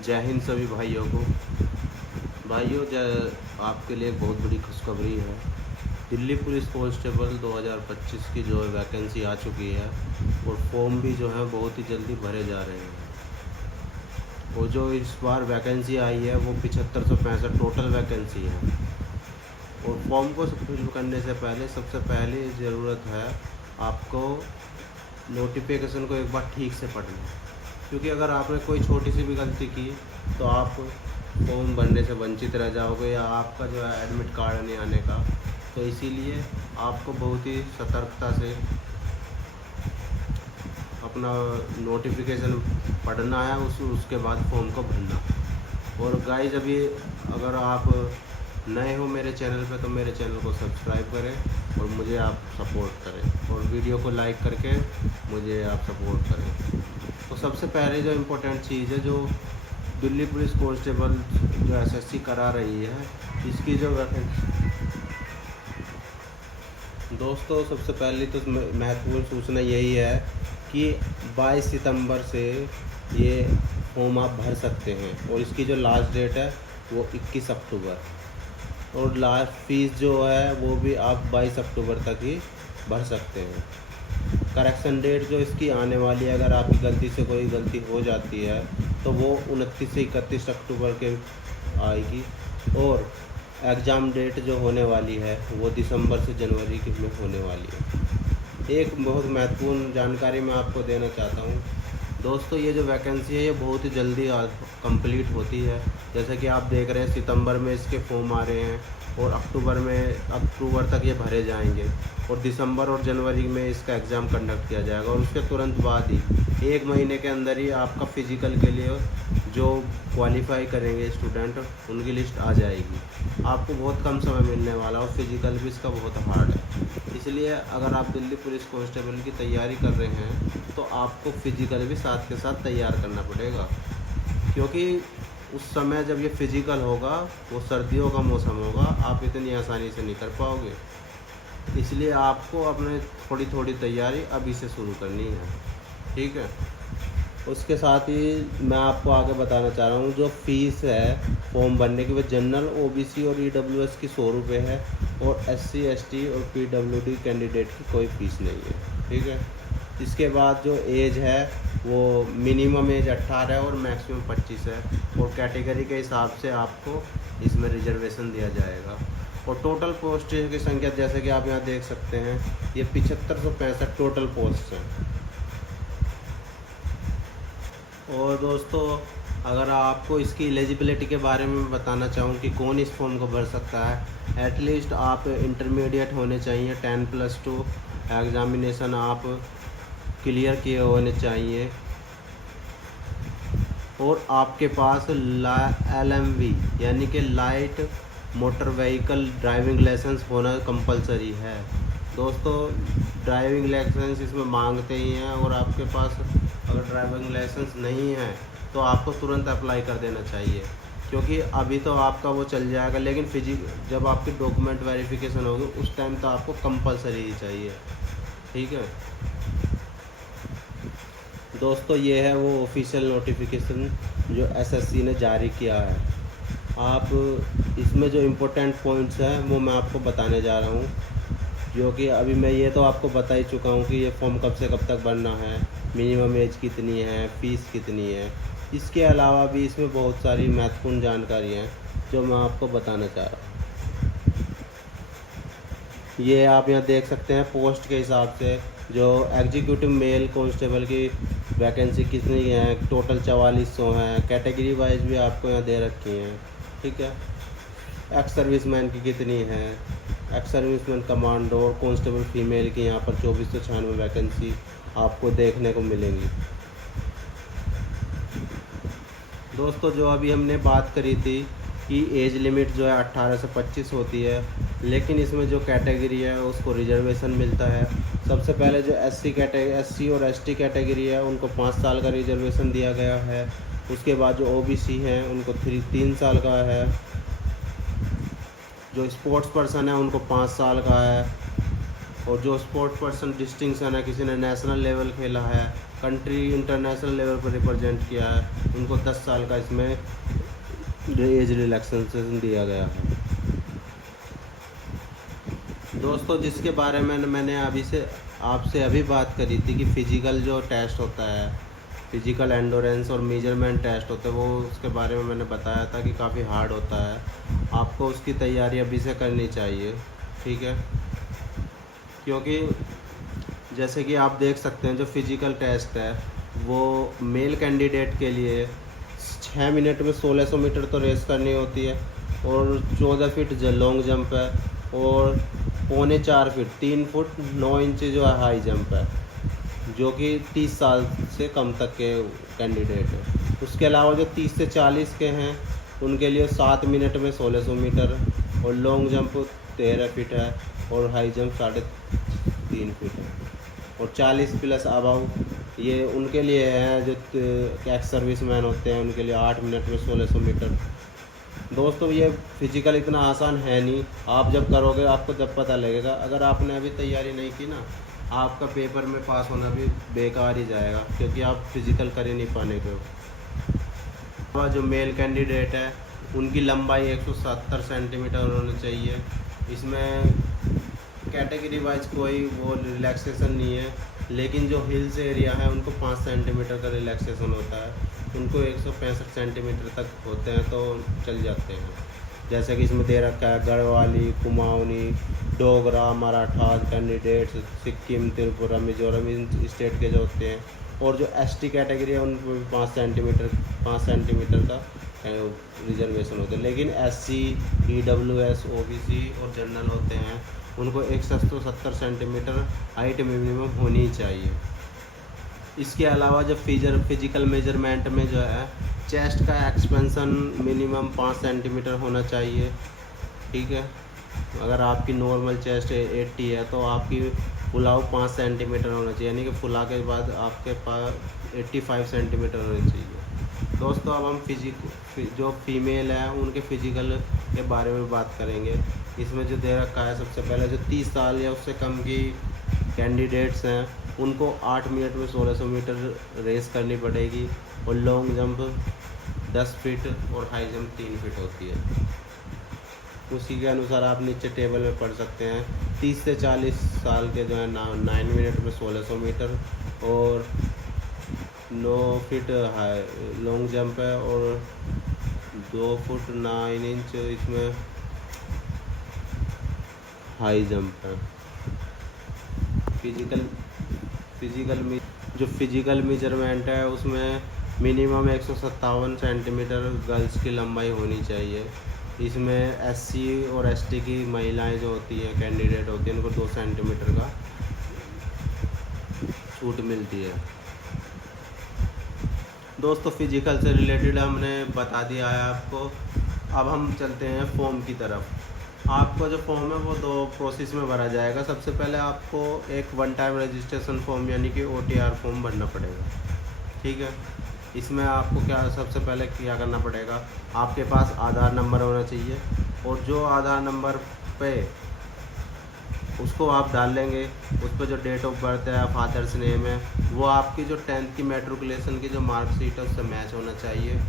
जय हिंद सभी भाइयों को। भाइयों, आपके लिए एक बहुत बड़ी खुशखबरी है। दिल्ली पुलिस कांस्टेबल 2025 की जो वैकेंसी आ चुकी है और फॉर्म भी जो है बहुत ही जल्दी भरे जा रहे हैं। और जो इस बार वैकेंसी आई है वो 7565 टोटल वैकेंसी है। और फॉर्म को फिल करने से पहले सबसे पहले ज़रूरत है आपको नोटिफिकेशन को एक बार ठीक से पढ़ना, क्योंकि अगर आपने कोई छोटी सी भी गलती की तो आप फॉर्म भरने से वंचित रह जाओगे या आपका जो है एडमिट कार्ड नहीं आने का। तो इसीलिए आपको बहुत ही सतर्कता से अपना नोटिफिकेशन पढ़ना है, उसके बाद फॉर्म को भरना। और गाइस, अभी अगर आप नए हो मेरे चैनल पे तो मेरे चैनल को सब्सक्राइब करें और मुझे आप सपोर्ट करें, और वीडियो को लाइक करके मुझे आप सपोर्ट करें। तो सबसे पहले जो इम्पोर्टेंट चीज़ है, जो दिल्ली पुलिस कांस्टेबल जो एसएससी करा रही है, इसकी जो दोस्तों सबसे पहले तो महत्वपूर्ण सूचना यही है कि 22 सितंबर से ये फॉर्म आप भर सकते हैं। और इसकी जो लास्ट डेट है वो 21 अक्टूबर, और लास्ट फीस जो है वो भी आप 22 अक्टूबर तक ही भर सकते हैं। करेक्शन डेट जो इसकी आने वाली है, अगर आपकी गलती से कोई गलती हो जाती है तो वो 29 से 31 अक्टूबर के आएगी। और एग्ज़ाम डेट जो होने वाली है वो दिसंबर से जनवरी के में होने वाली है। एक बहुत महत्वपूर्ण जानकारी मैं आपको देना चाहता हूँ दोस्तों, ये जो वैकेंसी है ये बहुत ही जल्दी कंप्लीट होती है। जैसे कि आप देख रहे हैं सितंबर में इसके फॉर्म आ रहे हैं और अक्टूबर तक ये भरे जाएंगे, और दिसंबर और जनवरी में इसका एग्ज़ाम कंडक्ट किया जाएगा। और उसके तुरंत बाद ही 1 महीने के अंदर ही आपका फ़िज़िकल के लिए जो क्वालिफाई करेंगे स्टूडेंट उनकी लिस्ट आ जाएगी। आपको बहुत कम समय मिलने वाला और फिज़िकल भी इसका बहुत हार्ड है। इसलिए अगर आप दिल्ली पुलिस कांस्टेबल की तैयारी कर रहे हैं तो आपको फ़िज़िकल भी साथ के साथ तैयार करना पड़ेगा, क्योंकि उस समय जब ये फ़िज़िकल होगा वो सर्दियों का मौसम होगा, आप इतनी आसानी से नहीं कर पाओगे। इसलिए आपको अपने थोड़ी थोड़ी तैयारी अभी से शुरू करनी है, ठीक है। उसके साथ ही मैं आपको आगे बताना चाह रहा हूँ, जो फ़ीस है फॉर्म भरने की वो जनरल, ओबीसी और ईडब्ल्यूएस की 100 रुपये है, और एससी, एसटी और पीडब्ल्यूडी कैंडिडेट की कोई फ़ीस नहीं है, ठीक है। इसके बाद जो एज है वो मिनिमम एज 18 है और मैक्सिमम 25 है, और कैटेगरी के हिसाब से आपको इसमें रिजर्वेशन दिया जाएगा। और टोटल पोस्ट की संख्या जैसे कि आप यहाँ देख सकते हैं, ये 7565 टोटल पोस्ट हैं। और दोस्तों, अगर आपको इसकी एलिजिबिलिटी के बारे में बताना चाहूँ कि कौन इस फॉर्म को भर सकता है, एटलीस्ट आप इंटरमीडिएट होने चाहिए, 10+2 एग्ज़ामिनेशन आप क्लियर किए होने चाहिए, और आपके पास LMV यानी कि light motor vehicle driving licence होना कंपलसरी है। दोस्तों, ड्राइविंग लाइसेंस इसमें मांगते ही हैं, और आपके पास अगर ड्राइविंग लाइसेंस नहीं है तो आपको तुरंत अप्लाई कर देना चाहिए, क्योंकि अभी तो आपका वो चल जाएगा, लेकिन जब आपकी डॉक्यूमेंट वेरिफिकेशन होगी उस टाइम तो आपको कंपलसरी ही चाहिए, ठीक है दोस्तों। ये है वो ऑफिशियल नोटिफिकेशन जो एसएससी ने जारी किया है। आप इसमें जो इम्पोर्टेंट पॉइंट्स हैं वो मैं आपको बताने जा रहा हूँ, जो कि अभी मैं ये तो आपको बता ही चुका हूँ कि ये फॉर्म कब से कब तक भरना है, मिनिमम एज कितनी है, फ़ीस कितनी है। इसके अलावा भी इसमें बहुत सारी महत्वपूर्ण जानकारी हैं जो मैं आपको बताना चाह रहा हूँ। ये आप यहाँ देख सकते हैं पोस्ट के हिसाब से जो एग्जीक्यूटिव मेल कांस्टेबल की वैकेंसी कितनी है, टोटल 4400 हैं। कैटेगरी वाइज भी आपको यहाँ दे रखी हैं, ठीक है। एक्स सर्विसमैन की कितनी है, एक्स सर्विसमैन कमांडो और कांस्टेबल फीमेल की यहाँ पर 2496 वैकेंसी आपको देखने को मिलेंगी। दोस्तों, जो अभी हमने बात करी थी कि एज लिमिट जो है 18 से 25 होती है, लेकिन इसमें जो कैटेगरी है उसको रिजर्वेशन मिलता है। सबसे पहले जो एससी और एसटी कैटेगरी है उनको 5 साल का रिजर्वेशन दिया गया है। उसके बाद जो ओबीसी हैं उनको 3 साल का है। जो स्पोर्ट्स पर्सन है उनको 5 साल का है, और जो स्पोर्ट्स पर्सन डिस्टिंक्शन है, किसी ने नेशनल लेवल खेला है कंट्री इंटरनेशनल लेवल पर रिप्रेजेंट किया है, उनको 10 साल का इसमें एज रिलैक्सेशन दिया गया है। दोस्तों जिसके बारे में मैंने अभी से आपसे अभी बात करी थी कि फ़िज़िकल जो टेस्ट होता है, फ़िज़िकल एंडोरेंस और मेजरमेंट टेस्ट होता है, वो उसके बारे में मैंने बताया था कि काफ़ी हार्ड होता है। आपको उसकी तैयारी अभी से करनी चाहिए, ठीक है। क्योंकि जैसे कि आप देख सकते हैं जो फ़िज़िकल टेस्ट है वो मेल कैंडिडेट के लिए 6 मिनट में 1600 मीटर तो रेस करनी होती है, और 14 फीट लॉन्ग जंप है, और 3.25 फीट 3 फुट 9 इंच जो है हाई जंप है, जो कि 30 साल से कम तक के कैंडिडेट है। उसके अलावा जो 30 से 40 के हैं उनके लिए 7 मिनट में 1600 मीटर, और लॉन्ग जंप 13 फीट है, और हाई जंप 3.5 फीट है, और 40 प्लस अबव ये उनके लिए है जो एक्स सर्विस मैन होते हैं, उनके लिए 8 मिनट में 1600 मीटर। दोस्तों ये फिजिकल इतना आसान है नहीं, आप जब करोगे आपको जब पता लगेगा। अगर आपने अभी तैयारी नहीं की ना, आपका पेपर में पास होना भी बेकार ही जाएगा, क्योंकि आप फिजिकल कर ही नहीं पाने को। जो मेल कैंडिडेट है उनकी लंबाई 170 सेंटीमीटर होनी चाहिए। इसमें कैटेगरी वाइज कोई वो रिलैक्सेशन नहीं है, लेकिन जो हिल्स एरिया है उनको 5 सेंटीमीटर का रिलैक्सेशन होता है, उनको 165 सेंटीमीटर तक होते हैं तो चल जाते हैं। जैसे कि इसमें दे रखा है गढ़वाली, कुमाऊनी, डोगरा, मराठा कैंडिडेट्स, सिक्किम, त्रिपुरा, मिजोरम, इन स्टेट के जो होते हैं। और जो एसटी कैटेगरी है उनको भी 5 सेंटीमीटर का रिजर्वेशन होता है। लेकिन एससी, ईडब्ल्यूएस, ओबीसी और जनरल होते हैं, उनको 170 सेंटीमीटर हाइट मिनिमम होनी चाहिए। इसके अलावा जब फिजिकल मेजरमेंट में जो है चेस्ट का एक्सपेंशन मिनिमम 5 सेंटीमीटर होना चाहिए, ठीक है। अगर आपकी नॉर्मल चेस्ट 80 है तो आपकी फुलाव 5 सेंटीमीटर होना चाहिए, यानी कि फुला के बाद आपके पास 85 सेंटीमीटर होनी चाहिए। दोस्तों अब हम जो फीमेल है उनके फिजिकल के बारे में बात करेंगे। इसमें जो दे रखा है सबसे पहले जो 30 साल या उससे कम की कैंडिडेट्स हैं उनको 8 मिनट में 1600 मीटर रेस करनी पड़ेगी, और लॉन्ग जंप 10 फीट और हाई जंप 3 फीट होती है। उसी के अनुसार आप नीचे टेबल में पढ़ सकते हैं। 30 से 40 साल के जो है 9 मिनट में 1600 मीटर और 9 फीट हाई लॉन्ग जंप है, और 2 फुट 9 इंच इसमें हाई जंप है। फिजिकल मेजरमेंट है उसमें मिनिमम 157 सेंटीमीटर गर्ल्स की लंबाई होनी चाहिए। इसमें एससी और एसटी की महिलाएं जो होती हैं कैंडिडेट होती हैं उनको 2 सेंटीमीटर का छूट मिलती है। दोस्तों फिजिकल से रिलेटेड हमने बता दिया है आपको। अब हम चलते हैं फॉर्म की तरफ। आपको जो फॉर्म है वो 2 प्रोसेस में भरा जाएगा। सबसे पहले आपको एक 1 टाइम रजिस्ट्रेशन फॉर्म यानी कि OTR फॉर्म भरना पड़ेगा, ठीक है। इसमें आपको सबसे पहले क्या करना पड़ेगा, आपके पास आधार नंबर होना चाहिए, और जो आधार नंबर पे उसको आप डाल लेंगे, उस पर जो डेट ऑफ बर्थ है, फादर्स नेम है, वो आपकी जो 10th की मैट्रिकुलेशन की जो मार्कशीट है उससे मैच होना चाहिए।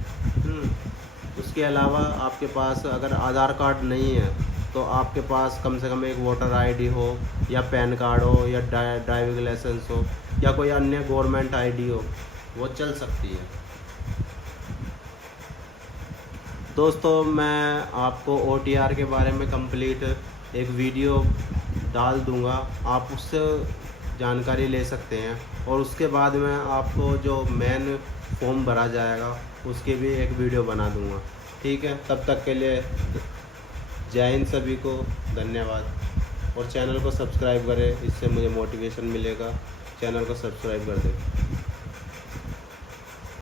उसके अलावा आपके पास अगर आधार कार्ड नहीं है तो आपके पास कम से कम एक वोटर ID हो, या पैन कार्ड हो, या ड्राइविंग लाइसेंस हो, या कोई अन्य गवर्नमेंट ID हो, वो चल सकती है। दोस्तों मैं आपको OTR के बारे में कंप्लीट एक वीडियो डाल दूंगा, आप उससे जानकारी ले सकते हैं। और उसके बाद में आपको जो मेन फॉर्म भरा जाएगा उसकी भी एक वीडियो बना दूंगा, ठीक है। तब तक के लिए जय हिंद सभी को, धन्यवाद। और चैनल को सब्सक्राइब करें, इससे मुझे मोटिवेशन मिलेगा। चैनल को सब्सक्राइब कर दें।